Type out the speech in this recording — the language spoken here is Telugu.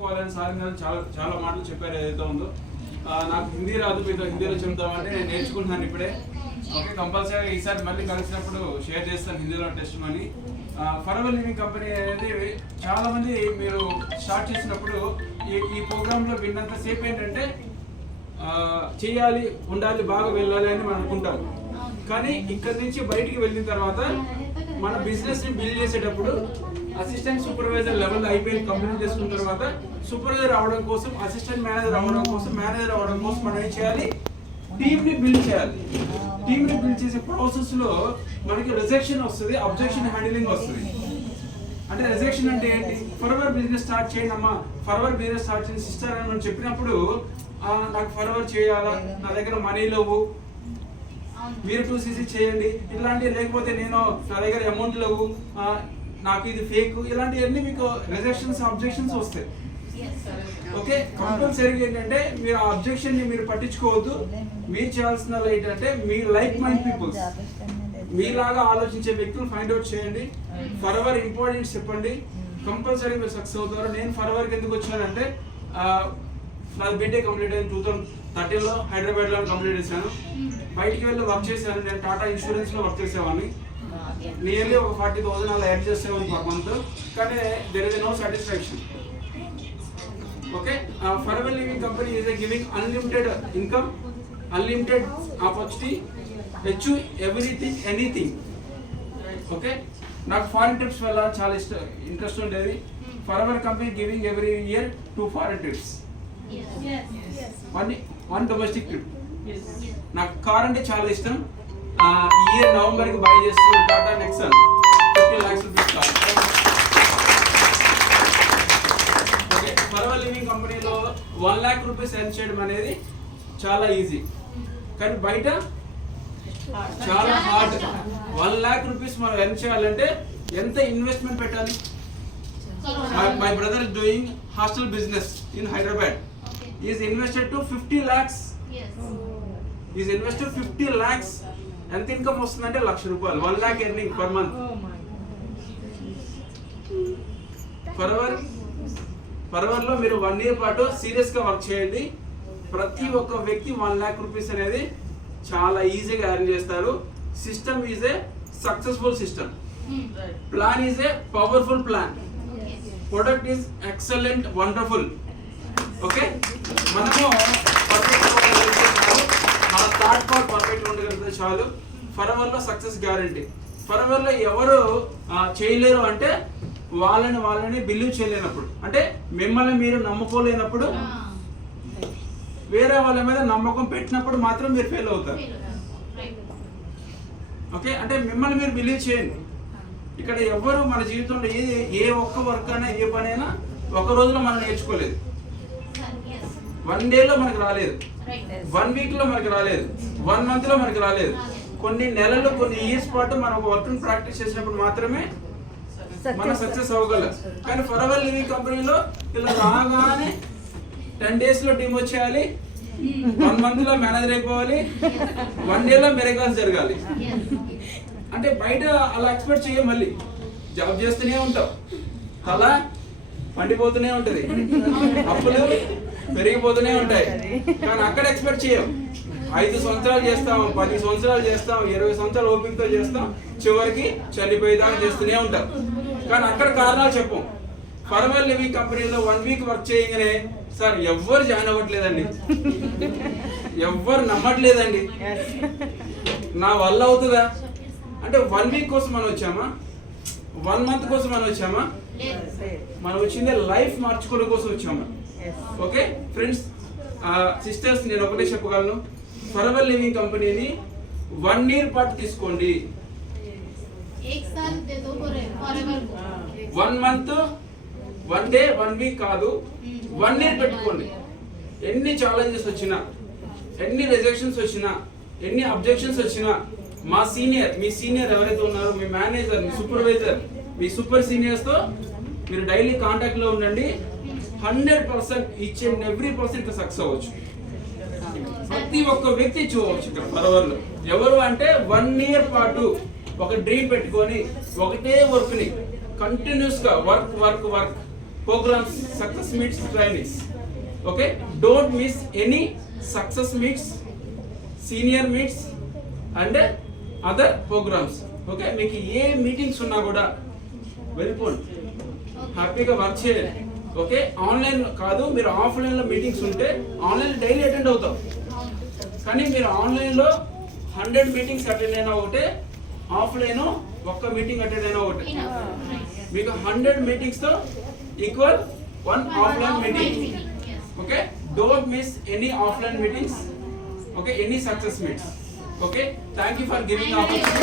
నేర్చుకోవాలని సార్ చాలా మాటలు చెప్పారు ఏదైతే ఉందో. నాకు హిందీ రాదు, మీతో హిందీలో చెప్తామంటే నేను నేర్చుకుంటున్నాను ఇప్పుడే. ఓకే, కంపల్సరీగా ఈసారి మళ్ళీ కలిసినప్పుడు షేర్ చేస్తాను హిందీలో test money. Forever living company అనేది చాలా మంది మీరు స్టార్ట్ చేసినప్పుడు ఈ ప్రోగ్రాంలో విన్నంత సేపు ఏంటంటే చేయాలి, ఉండాలి, బాగా వెళ్ళాలి అని మనం అనుకుంటాం. కానీ ఇక్కడ నుంచి బయటికి వెళ్ళిన తర్వాత మన బిజినెస్ ని బిల్డ్ చేసేటప్పుడు అసిస్టెంట్ సూపర్వైజర్ లెవెల్ అయిపోయి కంప్లీట్ చేసుకున్న తర్వాత సూపర్వైజర్ అవడం కోసం, అసిస్టెంట్ మేనేజర్ అవడం కోసం, మేనేజర్ అవడం కోసం మనం ఏం చేయాలి? టీమ్ ని బిల్డ్ చేయాలి. టీమ్ ని బిల్డ్ చేసే ప్రాసెస్ లో మనకి రిజెక్షన్ వస్తుంది, అబ్జెక్షన్ హ్యాండిలింగ్ వస్తుంది. అంటే రిజెక్షన్ అంటే ఏంటి? ఫరెవర్ బిజినెస్ స్టార్ట్ చేయండి అమ్మా, ఫరెవర్ బిజినెస్ స్టార్ట్ చేయండి సిస్టర్ అని మనం చెప్పినప్పుడు నాకు ఫరెవర్ చేయాలా, నా దగ్గర మనీ లేవు, మీరు 2cc చేయండి ఇలాంటివి, లేకపోతే నేను నా దగ్గర అమౌంట్ లేవు, నాకు ఇది ఫేక్, ఇలాంటివన్నీ మీకు రిజెక్షన్స్ అబ్జెక్షన్స్ వస్తాయి. ఓకే, కంపల్సరీగా ఏంటంటే మీరు ఆ అబ్జెక్షన్ ని మీరు పట్టించుకోవద్దు. మీరు చేయాల్సిన ఏంటంటే మీ లైక్ మైండ్ పీపుల్స్, మీలాగా ఆలోచించే వ్యక్తులు ఫైండ్ అవుట్ చేయండి, ఫరెవర్ ఇంపార్టెన్స్ చెప్పండి, కంపల్సరీ మీరు సక్సెస్ అవుతారు. నేను ఫరెవర్కి ఎందుకు వచ్చానంటే నాది బీటెక్ కంప్లీట్ అయింది 2013లో హైదరాబాద్లో కంప్లీట్ చేశాను. బయటికి వెళ్ళి వర్క్ చేశాను. నేను టాటా ఇన్సూరెన్స్లో వర్క్ చేసేవాడిని. నియర్లీ ఒక 40,000 అలా యాడ్ చేసేవాడిని పర్ మంత్. కానీ there is no satisfaction. Okay, forever living company is giving unlimited income, unlimited opportunity, achieve everything anything. Okay, నాకు ఫారిన్ ట్రిప్స్ వల్ల చాలా ఇంట్రెస్ట్ ఉండేది. Forever company giving every year 2 foreign trips, one domestic trip. నాకు కార్ అంటే చాలా ఇష్టం. ఈ ఇయర్ నవంబర్కి బై చేస్తున్నాను Tata Nexon 50 lakhs rupees car. Okay, forever living కంపెనీలో 1 lakh రూపీస్ ఎర్న్ చేయడం అనేది చాలా ఈజీ, కానీ బయట చాలా హార్డ్. 1 lakh రూపీస్ మనం ఎర్న్ చేయాలంటే ఎంత ఇన్వెస్ట్మెంట్ పెట్టాలి? My brother is doing hostel business in Hyderabad. He is invested to 50 lakhs. Yes. He is invested 50 lakhs. ఎంత ఇన్కమ్ వస్తుందంటే 1 lakh రూపాయలు, 1 lakh earning per month. Forever లో మీరు 1 year పాటు సీరియస్ గా వర్క్ చేయండి. ప్రతి ఒక్క వ్యక్తి 1 lakh రూపీస్ అనేది చాలా ఈజీగా ఎర్న్ చేస్తారు. System is a successful system, plan is a powerful plan, product is excellent, wonderful. Okay, మనము పర్ఫెక్ట్ మన థాట్ పవర్ పర్ఫెక్ట్ ఉండగలిగితే చాలు. ఫరెవర్ లో సక్సెస్ గ్యారంటీ. ఫరెవర్ లో ఎవరు చేయలేరు అంటే వాళ్ళని బిలీవ్ చేయలేనప్పుడు, అంటే మిమ్మల్ని మీరు నమ్ముకోలేనప్పుడు, వేరే వాళ్ళ మీద నమ్మకం పెట్టినప్పుడు మాత్రం మీరు ఫెయిల్ అవుతారు. ఓకే, అంటే మిమ్మల్ని మీరు బిలీవ్ చేయండి. ఇక్కడ ఎవరు మన జీవితంలో ఏ ఒక్క వర్క్ అయినా, ఏ పని అయినా ఒక రోజులో మనం నేర్చుకోలేదు. 1 dayలో మనకు రాలేదు, 1 weekలో మనకు రాలేదు, 1 monthలో మనకు రాలేదు. కొన్ని నెలలు, కొన్ని ఇయర్స్ పాటు మనం ఒక వర్క్ ప్రాక్టీస్ చేసినప్పుడు మాత్రమే మనం సక్సెస్ అవ్వగలం. కానీ ఫరెవర్ లివింగ్ కంపెనీలో ఇలా రాగానే 10 daysలో టీమ్ వచ్చేయాలి, 1 monthలో మేనేజర్ అయిపోవాలి, 1 dayలో మిరకల్స్ జరగాలి. అంటే బయట అలా ఎక్స్పెక్ట్ చేయం. మళ్ళీ జాబ్ చేస్తూనే ఉంటాం, అలా పండిపోతూనే ఉంటది, అప్పులు పెరిగిపోతూనే ఉంటాయి. కానీ అక్కడ ఎక్స్పెక్ట్ చేయం. 5 సంవత్సరాలు చేస్తాం, 10 సంవత్సరాలు చేస్తాం, 20 సంవత్సరాలు ఓపికతో చేస్తాం, చివరికి చనిపోయేదాకా చేస్తూనే ఉంటాం. కానీ అక్కడ కారణాలు చెప్పం. ఫరెవర్ లివింగ్ కంపెనీలో 1 week వర్క్ చేయగానే సార్ ఎవ్వరు జాయిన్ అవ్వట్లేదండి, ఎవ్వరు నమ్మట్లేదండి, నా వల్ల అవుతుందా అంటే 1 week కోసం మనం వచ్చామా? 1 month కోసం మనం వచ్చామా? మనం వచ్చిందే లైఫ్ మార్చుకోవడం కోసం వచ్చామా? ఓకే ఫ్రెండ్స్, సిస్టర్స్, నేను ఒకటే చెప్పగలను, ఫరెవర్ లివింగ్ కంపెనీని 1 year పాటు తీసుకోండి. 1 month, 1 day, 1 week కాదు, 1 year పెట్టుకోండి. ఎన్ని ఛాలెంజెస్ వచ్చినా, ఎన్ని రిజెక్షన్స్ వచ్చినా, ఎన్ని అబ్జెక్షన్స్ వచ్చినా, మా సీనియర్, మీ సీనియర్ ఎవరైతే ఉన్నారో, మీ మేనేజర్, మీ సూపర్వైజర్, మీ సూపర్ సీనియర్స్తో మీరు డైలీ కాంటాక్ట్లో ఉండండి. 100% each and every person success అవ్వచ్చు. ప్రతి ఒక్క వ్యక్తి చూడవచ్చు ఇక్కడ ఫరెవర్లో. ఎవరు అంటే 1 year పాటు ఒక డ్రీమ్ పెట్టుకొని ఒకటే వర్క్ని కంటిన్యూస్గా work programs, success meets trainees. Okay, don't miss any success meets, senior meets and other programs. Okay, మీకు ఏ మీటింగ్స్ ఉన్నా కూడా వెళ్ళిపోండి, హ్యాపీగా వర్క్ చేయండి. ఓకే, ఆన్లైన్ కాదు, మీరు ఆఫ్లైన్లో మీటింగ్స్ ఉంటే ఆన్లైన్ డైలీ అటెండ్ అవుతాం, కానీ మీరు ఆన్లైన్లో 100 మీటింగ్స్ అటెండ్ అయినా ఒకటే, ఆఫ్లైన్ ఒక్క మీటింగ్ అటెండ్ అయినా ఒకటే. మీకు 100 మీటింగ్స్తో equal 1 offline meeting. Okay, don't miss any offline meetings. Okay, any success meets. Okay, thank you for giving opportunity.